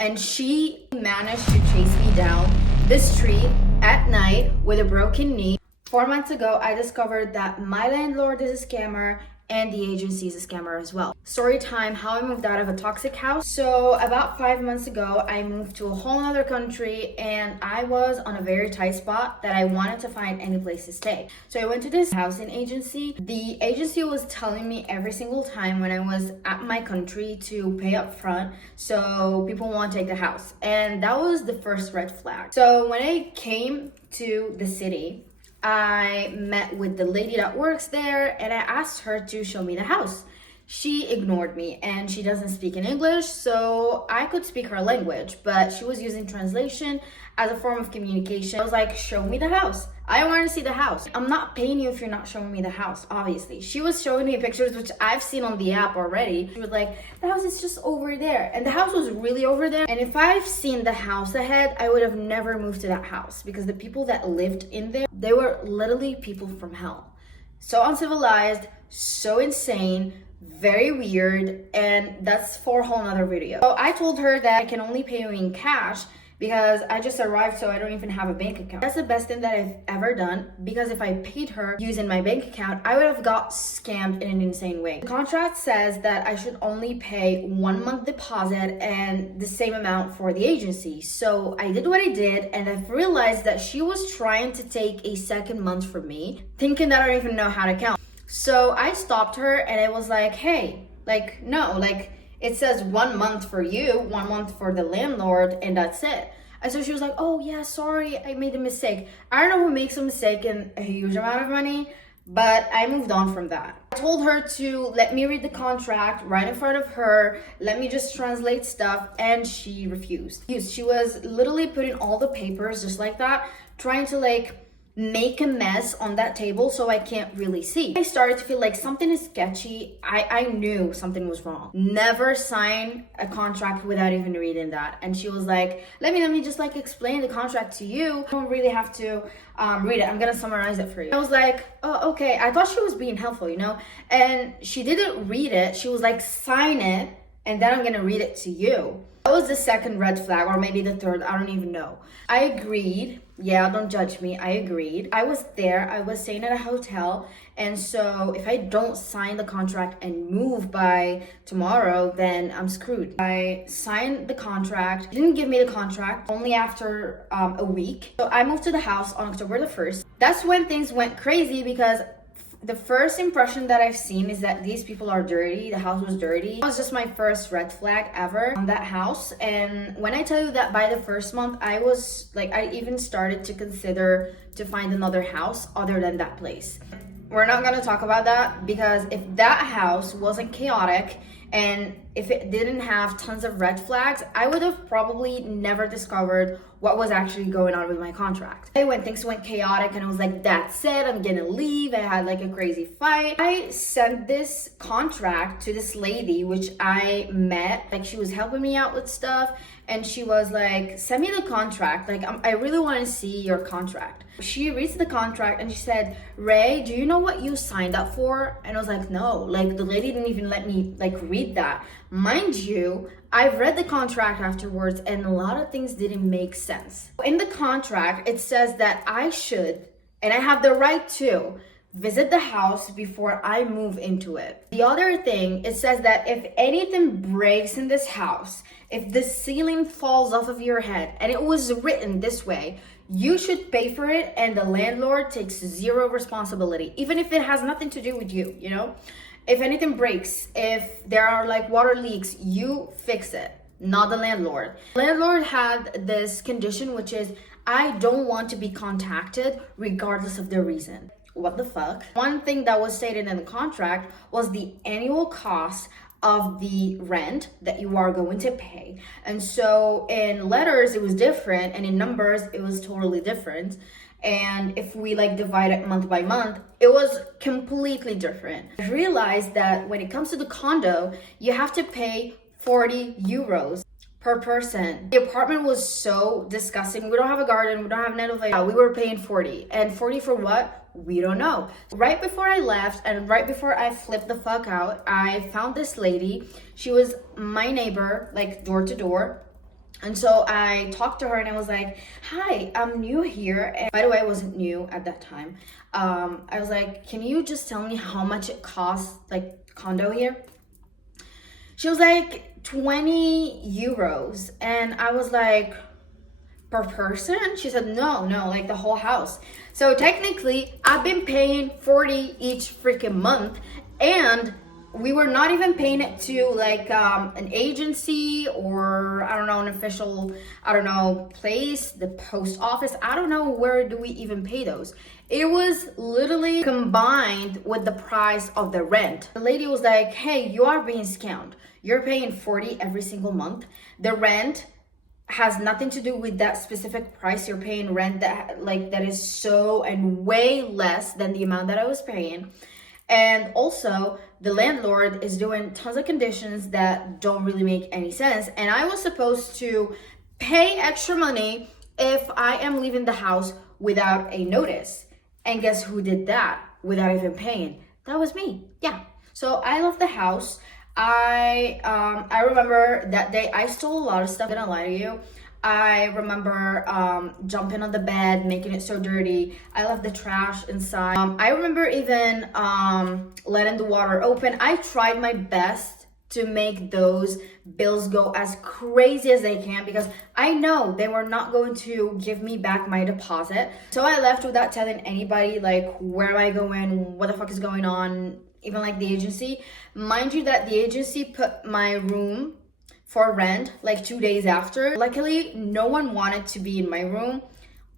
and she managed to chase me down the street at night with a broken knee. 4 months ago, I discovered that my landlord is a scammer and the agency is a scammer as well. Story time, how I moved out of a toxic house. So about 5 months ago, I moved to a whole other country and I was on a very tight spot that I wanted to find any place to stay. So I went to this housing agency. The agency was telling me every single time when I was at my country to pay up front so people won't take the house. And that was the first red flag. So when I came to the city, I met with the lady that works there and I asked her to show me the house. She ignored me and she doesn't speak in English, so I could speak her language, but she was using translation as a form of communication. I was like, show me the house. I want to see the house. I'm not paying you if you're not showing me the house, obviously. She was showing me pictures, which I've seen on the app already. She was like, the house is just over there. And the house was really over there. And if I've seen the house ahead, I would have never moved to that house because the people that lived in there, they were literally people from hell. So uncivilized, so insane, very weird, and that's for a whole nother video. So I told her that I can only pay you in cash because I just arrived, so I don't even have a bank account. That's the best thing that I've ever done, because if I paid her using my bank account, I would have got scammed in an insane way. The contract says that I should only pay 1 month deposit and the same amount for the agency. So I did what I did, and I've realized that she was trying to take a second month from me, thinking that I don't even know how to count. So I stopped her and I was like, hey, no, it says 1 month for you, 1 month for the landlord, and that's it. And so she was like, oh yeah, sorry, I made a mistake. I don't know who makes a mistake in a huge amount of money, but I moved on from that. I told her to let me read the contract right in front of her, let me just translate stuff, and she refused. She was literally putting all the papers just like that, trying to make a mess on that table so I can't really see. I started to feel like something is sketchy. I knew something was wrong. Never sign a contract without even reading that. And she was like, let me just explain the contract to you. You don't really have to read it. I'm gonna summarize it for you. I was like, oh, okay. I thought she was being helpful, And she didn't read it. She was like, sign it, and then I'm gonna read it to you. That was the second red flag, or maybe the third, I don't even know. I agreed. Yeah, don't judge me. I agreed. I was there. I was staying at a hotel. And so if I don't sign the contract and move by tomorrow, then I'm screwed. I signed the contract. Didn't give me the contract, only after a week. So I moved to the house on October the 1st. That's when things went crazy, because the first impression that I've seen is that these people are dirty. The house was dirty. It was just my first red flag ever on that house. And when I tell you that by the first month, I even started to consider to find another house other than that place. We're not gonna talk about that, because if that house wasn't chaotic and if it didn't have tons of red flags, I would have probably never discovered what was actually going on with my contract. When things went chaotic and I was like, that's it, I'm gonna leave. I had a crazy fight. I sent this contract to this lady, which I met. She was helping me out with stuff, and she was like, send me the contract. I really want to see your contract. She reads the contract and she said, Ray, do you know what you signed up for? And I was like, no, the lady didn't even let me read that. Mind you, I've read the contract afterwards and a lot of things didn't make sense. In the contract, it says that I should, and I have the right to, visit the house before I move into it. The other thing, it says that if anything breaks in this house, if the ceiling falls off of your head, and it was written this way, you should pay for it and the landlord takes zero responsibility, even if it has nothing to do with you, If anything breaks, if there are water leaks, you fix it, not the landlord. The landlord had this condition, which is, I don't want to be contacted regardless of the reason. What the fuck? One thing that was stated in the contract was the annual cost of the rent that you are going to pay. And so in letters, it was different, and in numbers, it was totally different. And if we divide it month by month, it was completely different. I realized that when it comes to the condo, you have to pay 40 euros per person. The apartment was so disgusting. We don't have a garden, we don't have an elevator. We were paying 40. And 40 for what? We don't know. Right before I left and right before I flipped the fuck out, I found this lady. She was my neighbor, door to door. And so I talked to her and I was like, hi, I'm new here. And by the way, I wasn't new at that time. I was like, can you just tell me how much it costs, like condo here? She was like, 20 euros. And I was like, per person? She said, no, like the whole house. So technically, I've been paying 40 each freaking month, and we were not even paying it to like an agency or I don't know, an official, I don't know, place, the post office. I don't know where do we even pay those. It was literally combined with the price of the rent. The lady was like, hey, you are being scammed. You're paying 40 every single month. The rent has nothing to do with that specific price. You're paying rent that is so and way less than the amount that I was paying. And also the landlord is doing tons of conditions that don't really make any sense. And I was supposed to pay extra money if I am leaving the house without a notice. And guess who did that without even paying? That was me. Yeah. So I left the house. I remember that day I stole a lot of stuff. I'm gonna lie to you. I remember jumping on the bed, making it so dirty. I left the trash inside. I remember even letting the water open. I tried my best to make those bills go as crazy as they can because I know they were not going to give me back my deposit. So I left without telling anybody like where am I going, what the fuck is going on, even like the agency. Mind you that the agency put my room for rent like 2 days after. Luckily, no one wanted to be in my room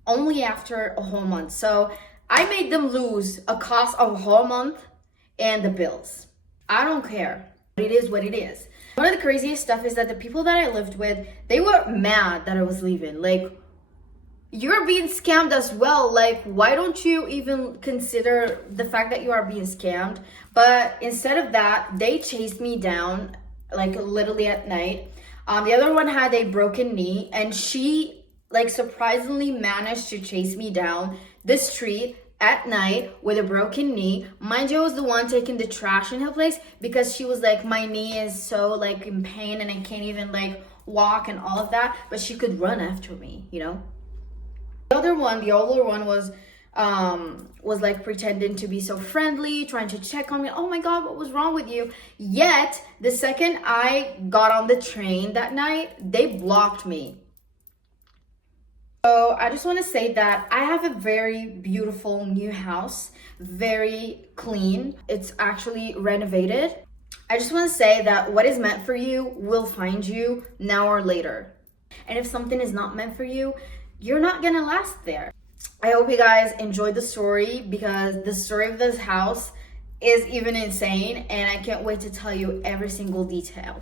only after a whole month. So I made them lose a cost of a whole month and the bills. I don't care. It is what it is. One of the craziest stuff is that the people that I lived with, they were mad that I was leaving. Like, you're being scammed as well. Like, why don't you even consider the fact that you are being scammed? But instead of that, they chased me down like literally at night. The other one had a broken knee, and she like surprisingly managed to chase me down the street at night with a broken knee. Mind you, I was the one taking the trash in her place because she was like, my knee is so like in pain and I can't even like walk and all of that, but she could run after me, you know? The other one, the older one was like pretending to be so friendly, trying to check on me. Oh my God, what was wrong with you? Yet the second I got on the train that night, they blocked me. So I just want to say that I have a very beautiful new house, very clean. It's actually renovated. I just want to say that what is meant for you will find you now or later. And if something is not meant for you, you're not gonna last there. I hope you guys enjoyed the story because the story of this house is even insane and I can't wait to tell you every single detail.